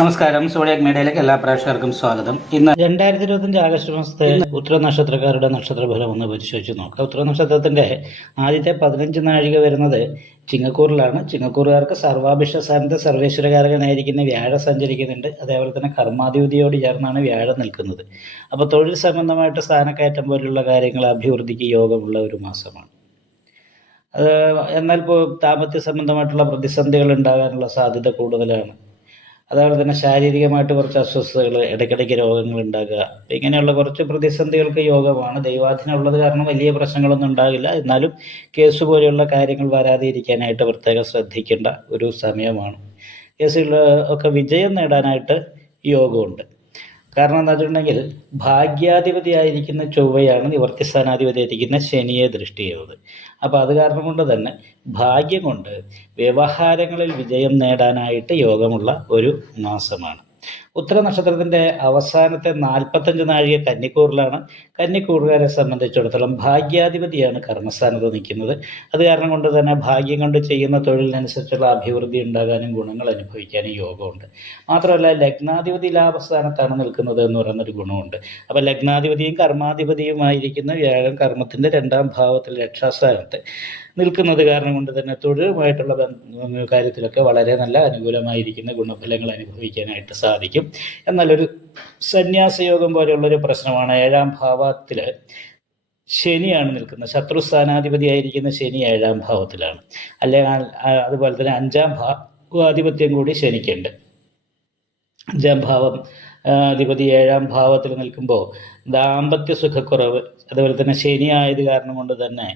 നമസ്കാരം. സോഡിയാക് മീഡിയയിലേക്ക് എല്ലാ പ്രേക്ഷകർക്കും സ്വാഗതം. ഇന്ന് രണ്ടായിരത്തി ഇരുപത്തിയഞ്ച് ആഗസ്റ്റ് മാസത്തെ ഉത്തര നക്ഷത്രക്കാരുടെ നക്ഷത്രഫലം ഒന്ന് പരിശോധിച്ച് നോക്കാം. ഉത്തര നക്ഷത്രത്തിന്റെ ആദ്യത്തെ പതിനഞ്ച് നാഴിക വരുന്നത് ചിങ്ങക്കൂറിലാണ്. ചിങ്ങക്കൂറുകാർക്ക് സർവാഭിഷ സ്ഥാനത്ത് സർവേശ്വരകാരകനായിരിക്കുന്ന വ്യാഴം സഞ്ചരിക്കുന്നുണ്ട്. അതേപോലെ തന്നെ കർമാധിപതിയോട് ചേർന്നാണ് വ്യാഴം നിൽക്കുന്നത്. അപ്പോൾ തൊഴിൽ സംബന്ധമായിട്ട് സ്ഥാനക്കയറ്റം പോലുള്ള കാര്യങ്ങൾ അഭിവൃദ്ധിക്ക് യോഗമുള്ള ഒരു മാസമാണ്. എന്നാൽ ഇപ്പോൾ ദാമ്പത്യ സംബന്ധമായിട്ടുള്ള പ്രതിസന്ധികൾ ഉണ്ടാകാനുള്ള സാധ്യത കൂടുതലാണ്. അതുപോലെ തന്നെ ശാരീരികമായിട്ട് കുറച്ച് അസ്വസ്ഥതകൾ ഇടയ്ക്കിടയ്ക്ക് രോഗങ്ങൾ ഉണ്ടാകുക ഇങ്ങനെയുള്ള കുറച്ച് പ്രതിസന്ധികൾക്ക് യോഗമാണ്. ദൈവാധീനം ഉള്ളത് കാരണം വലിയ പ്രശ്നങ്ങളൊന്നും ഉണ്ടാകില്ല. എന്നാലും കേസ് പോലെയുള്ള കാര്യങ്ങൾ വരാതെ ഇരിക്കാനായിട്ട് പ്രത്യേകം ശ്രദ്ധിക്കേണ്ട ഒരു സമയമാണ്. കേസുകൾ ഒക്കെ വിജയം നേടാനായിട്ട് യോഗമുണ്ട്. കാരണം എന്താ വെച്ചിട്ടുണ്ടെങ്കിൽ ഭാഗ്യാധിപതിയായിരിക്കുന്ന ചൊവ്വയാണ് നിവർത്തി സ്ഥാനാധിപതിയായിരിക്കുന്ന ശനിയെ ദൃഷ്ടി ചെയ്തത് അപ്പോൾ അത് കാരണം കൊണ്ട് തന്നെ ഭാഗ്യം കൊണ്ട് വ്യവഹാരങ്ങളിൽ വിജയം നേടാനായിട്ട് യോഗമുള്ള ഒരു മാസമാണ്. ഉത്തര നക്ഷത്രത്തിന്റെ അവസാനത്തെ നാൽപ്പത്തഞ്ച് നാഴിക കന്നിക്കൂറിലാണ്. കന്നിക്കൂറുകാരെ സംബന്ധിച്ചിടത്തോളം ഭാഗ്യാധിപതിയാണ് കർമ്മസ്ഥാനത്ത് നിൽക്കുന്നത്. അത് കാരണം കൊണ്ട് തന്നെ ഭാഗ്യം കൊണ്ട് ചെയ്യുന്ന തൊഴിലിനനുസരിച്ചുള്ള അഭിവൃദ്ധി ഉണ്ടാകാനും ഗുണങ്ങൾ അനുഭവിക്കാനും യോഗമുണ്ട്. മാത്രമല്ല ലഗ്നാധിപതി ലാഭസ്ഥാനത്താണ് നിൽക്കുന്നത് എന്ന് പറയുന്നൊരു ഗുണമുണ്ട്. അപ്പോൾ ലഗ്നാധിപതിയും കർമാധിപതിയുമായിരിക്കുന്ന വ്യാഴം കർമ്മത്തിന്റെ രണ്ടാം ഭാവത്തിൽ രക്ഷാസ്ഥാനത്ത് നിൽക്കുന്നത് കാരണം കൊണ്ട് തന്നെ തൊഴിലുമായിട്ടുള്ള കാര്യത്തിലൊക്കെ വളരെ നല്ല അനുകൂലമായിരിക്കുന്ന ഗുണഫലങ്ങൾ അനുഭവിക്കാനായിട്ട് സാധിക്കും. എന്നാൽ ഒരു സന്യാസയോഗം പോലെയുള്ളൊരു പ്രശ്നമാണ്. ഏഴാം ഭാവത്തിൽ ശനിയാണ് നിൽക്കുന്നത്. ശത്രു സ്ഥാനാധിപതിയായിരിക്കുന്ന ശനി ഏഴാം ഭാവത്തിലാണ്. അല്ലെങ്കിൽ അതുപോലെ തന്നെ അഞ്ചാം ഭാവാധിപത്യം കൂടി ശനിക്കുണ്ട്. അഞ്ചാം ഭാവം അധിപതി ഏഴാം ഭാവത്തിൽ നിൽക്കുമ്പോൾ ദാമ്പത്യ സുഖക്കുറവ് അതുപോലെ തന്നെ ശനി ആയത് കാരണം കൊണ്ട് തന്നെ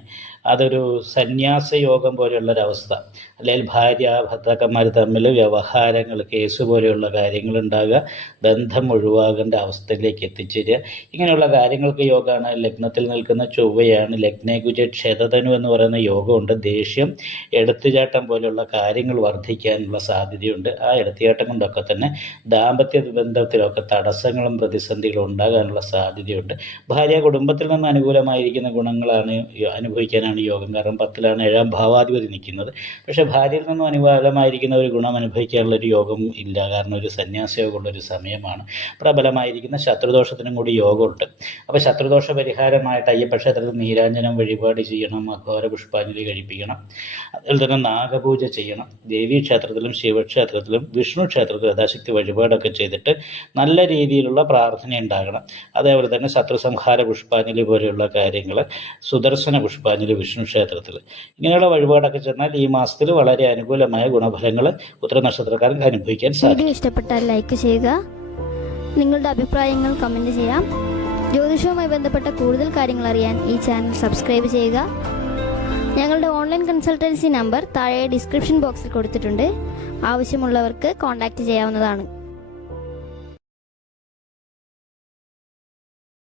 അതൊരു സന്യാസ യോഗം പോലെയുള്ളൊരവസ്ഥ. അല്ലെങ്കിൽ ഭാര്യ ഭർത്താക്കന്മാർ തമ്മിൽ വ്യവഹാരങ്ങൾ കേസ് പോലെയുള്ള കാര്യങ്ങൾ ഉണ്ടാകുക ബന്ധം ഒഴിവാകേണ്ട അവസ്ഥയിലേക്ക് എത്തിച്ചേരുക. ഇങ്ങനെയുള്ള കാര്യങ്ങൾക്ക് യോഗമാണ് ലഗ്നത്തിൽ നിൽക്കുന്ന ചൊവ്വയാണ്. ലഗ്നകുജ ക്ഷതധനു എന്ന് പറയുന്ന യോഗമുണ്ട്. ദേഷ്യം എടുത്തുചാട്ടം പോലെയുള്ള കാര്യങ്ങൾ വർദ്ധിക്കാനുള്ള സാധ്യതയുണ്ട്. ആ എടുത്തുചാട്ടം കൊണ്ടൊക്കെ തന്നെ ദാമ്പത്യ ബന്ധത്തിലൊക്കെ തടസ്സങ്ങളും പ്രതിസന്ധികളും ഉണ്ടാകാനുള്ള സാധ്യതയുണ്ട്. ഭാര്യ കുടുംബത്തിൽ നിന്ന് അനുകൂലമായിരിക്കുന്ന ഗുണങ്ങളാണ് അനുഭവിക്കാനാണ് യോഗം. കാരണം പത്തിലാണ് ഏഴാം ഭാവാധിപതി നിൽക്കുന്നത്. പക്ഷേ ഭാര്യയിൽ നിന്നും അനുകൂലമായിരിക്കുന്ന ഒരു ഗുണം അനുഭവിക്കാനുള്ള ഒരു യോഗം ഇല്ല. കാരണം ഒരു സന്യാസയോഗമുള്ള ഒരു സമയമാണ്. പ്രബലമായിരിക്കുന്ന ശത്രുദോഷത്തിനും കൂടി യോഗമുണ്ട്. അപ്പോൾ ശത്രുദോഷ പരിഹാരമായിട്ട് അയ്യപ്പക്ഷേത്രത്തിൽ നീരാഞ്ജനം വഴിപാട് ചെയ്യണം. അഘോര പുഷ്പാഞ്ജലി കഴിപ്പിക്കണം. അതുപോലെ തന്നെ നാഗപൂജ ചെയ്യണം. ദേവീ ക്ഷേത്രത്തിലും ശിവക്ഷേത്രത്തിലും വിഷ്ണു ക്ഷേത്രത്തിലും യഥാശക്തി വഴിപാടൊക്കെ ചെയ്തിട്ട് നല്ല രീതിയിലുള്ള പ്രാർത്ഥന ഉണ്ടാകണം. അതേപോലെ തന്നെ ശത്രുസംഹാര പുഷ്പാഞ്ജലി പോലെയുള്ള കാര്യങ്ങൾ സുദർശന പുഷ്പാഞ്ജലി വിഷ്ണു ക്ഷേത്രത്തിൽ ഇങ്ങനെയുള്ള വഴിപാടൊക്കെ ചെന്നാൽ ഈ മാസത്തിൽ വളരെ അനുകൂലമായ ഗുണഫലങ്ങൾ ഉത്തര നക്ഷത്രക്കാർക്ക് അനുഭവിക്കാൻ സാധിക്കും. ഇഷ്ടപ്പെട്ടാൽ ലൈക്ക് ചെയ്യുക. നിങ്ങളുടെ അഭിപ്രായങ്ങൾ കമന്റ് ചെയ്യാം. ജ്യോതിഷവുമായി ബന്ധപ്പെട്ട കൂടുതൽ കാര്യങ്ങൾ അറിയാൻ ഈ ചാനൽ സബ്സ്ക്രൈബ് ചെയ്യുക. ഞങ്ങളുടെ ഓൺലൈൻ കൺസൾട്ടൻസി നമ്പർ താഴെ ഡിസ്ക്രിപ്ഷൻ ബോക്സിൽ കൊടുത്തിട്ടുണ്ട്. ആവശ്യമുള്ളവർക്ക് കോൺടാക്റ്റ് ചെയ്യാവുന്നതാണ്.